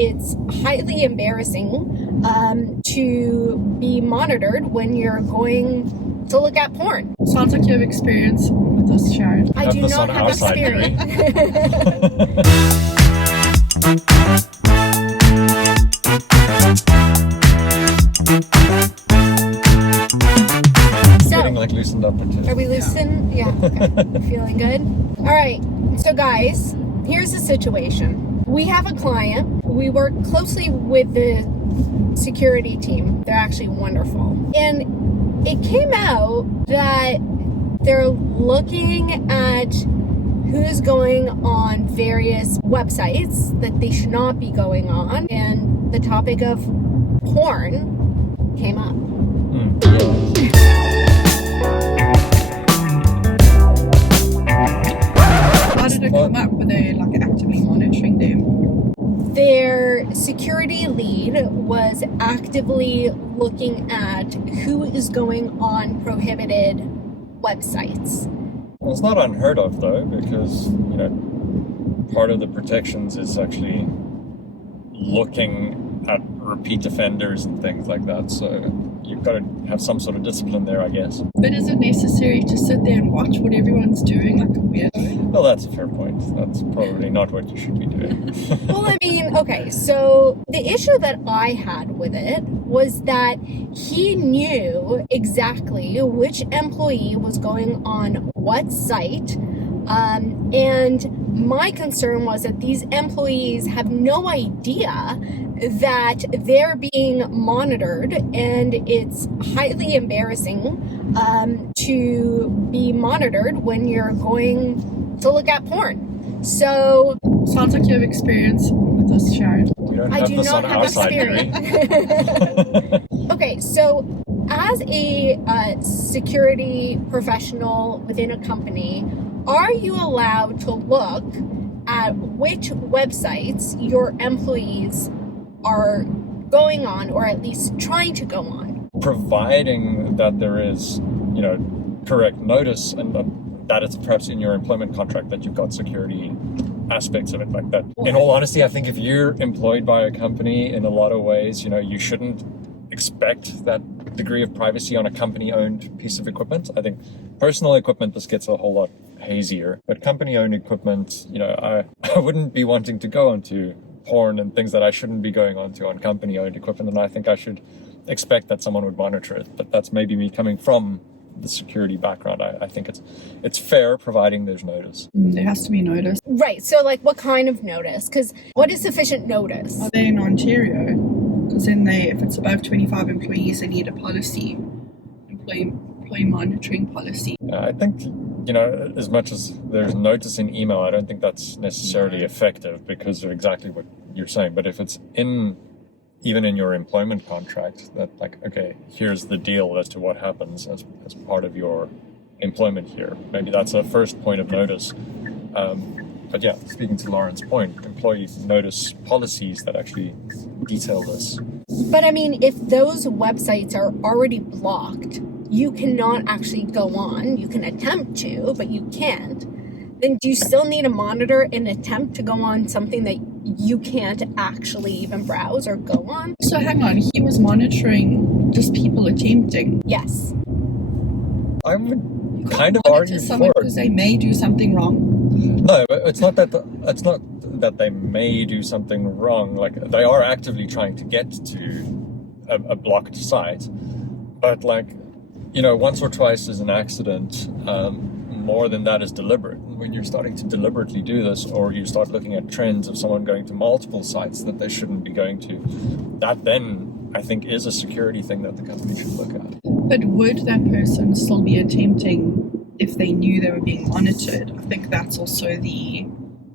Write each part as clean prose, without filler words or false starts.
it's highly embarrassing to be monitored when you're going to look at porn. Sounds like you have experience with this, Sharon. I do not have experience. Getting like loosened up into. Are we loosened? Yeah. Okay. Feeling good? All right. So guys, here's the situation. We have a client. We work closely with the security team. They're actually wonderful. And it came out that they're looking at who's going on various websites that they should not be going on. And the topic of porn came up. How did it come up? Were they like actively monitoring them? Their security lead was actively looking at who is going on prohibited websites. Well, it's not unheard of though, because part of the protections is actually looking at repeat offenders and things like that. So you've got to have some sort of discipline there, I guess. But is it necessary to sit there and watch what everyone's doing like a weirdo? Well, that's a fair point. That's probably not what you should be doing. Well, I mean, okay, so the issue that I had with it was that he knew exactly which employee was going on what site. And my concern was that these employees have no idea that they're being monitored, and it's highly embarrassing to be monitored when you're going to look at porn. So sounds like you have experience with this, Sharon. I do not have experience. Okay, so as a security professional within a company, are you allowed to look at which websites your employees are going on, or at least trying to go on? Providing that there is, correct notice, and that it's perhaps in your employment contract that you've got security aspects of it like that. In all honesty, I think if you're employed by a company, in a lot of ways, you shouldn't expect that degree of privacy on a company-owned piece of equipment. I think personal equipment, this gets a whole lot hazier, but company-owned equipment, I wouldn't be wanting to go onto porn and things that I shouldn't be going onto on company-owned equipment, and I think I should expect that someone would monitor it. But that's maybe me coming from the security background. I think it's fair, providing there's notice. There has to be notice. Right, so like what kind of notice? Because what is sufficient notice? Are they in Ontario? Because then if it's above 25 employees, they need a policy, employee monitoring policy. I think, as much as there's notice in email, I don't think that's necessarily effective because of exactly what you're saying. But if it's even in your employment contract, that okay, here's the deal as to what happens as part of your employment here. Maybe that's a first point of notice. But yeah, speaking to Lauren's point, employee notice policies that actually detail this. But I mean, if those websites are already blocked, you cannot actually go on. You can attempt to, but you can't. Then do you still need to monitor and attempt to go on something that you can't actually even browse or go on? So hang on, he was monitoring just people attempting? Yes. I would kind of argue for it. Because they may do something wrong. No, it's not that they may do something wrong. Like, they are actively trying to get to a blocked site, but once or twice is an accident. More than that is deliberate. When you're starting to deliberately do this, or you start looking at trends of someone going to multiple sites that they shouldn't be going to, that then I think is a security thing that the company should look at. But would that person still be attempting if they knew they were being monitored? I think that's also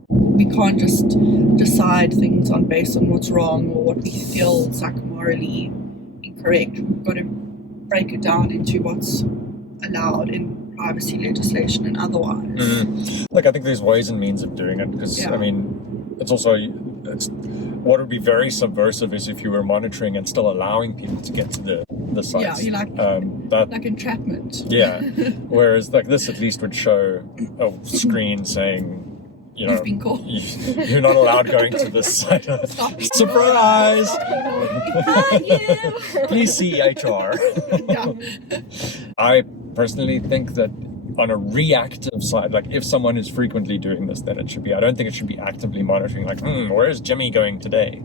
we can't just decide things based on what's wrong or what we feel is morally incorrect. We've got to break it down into what's allowed in privacy legislation and otherwise. Mm-hmm. I think there's ways and means of doing it, because I mean, it's what would be very subversive is if you were monitoring and still allowing people to get to the sites. Yeah, like entrapment. Yeah. Whereas this at least would show a screen saying, you know, You've been caught. you're not allowed going to this site. Surprise! Got you. Please see HR. Yeah. I personally think that on a reactive side, like if someone is frequently doing this, then it should be. I don't think it should be actively monitoring, like, where's Jimmy going today?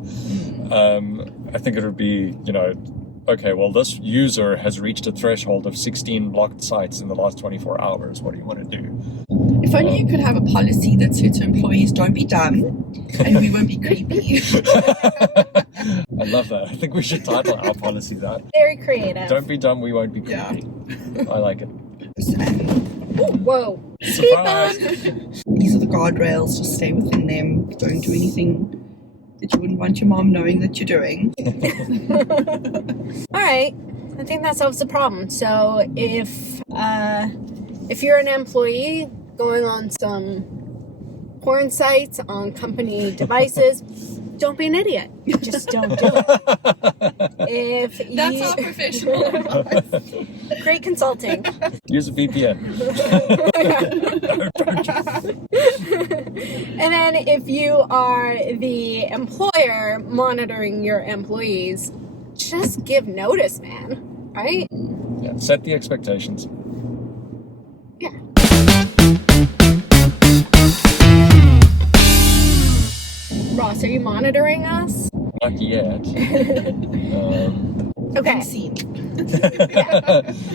I think it would be, you know, okay, well, this user has reached a threshold of 16 blocked sites in the last 24 hours. What do you want to do? If only you could have a policy that said to employees, don't be dumb, and we won't be creepy. I love that. I think we should title our policy that. Very creative. Don't be dumb, we won't be creepy. I like it. Ooh, whoa. Surprise! These are the guardrails, just stay within them. Don't do anything that you wouldn't want your mom knowing that you're doing. All right. I think that solves the problem. So if you're an employee going on some porn sites on company devices, don't be an idiot. Just don't do it. That's our professional advice. Great consulting. Use a VPN. And then if you are the employer monitoring your employees, just give notice, man. Right? Yeah, set the expectations. Yeah. Ross, are you monitoring us? Not yet. Okay. Scene.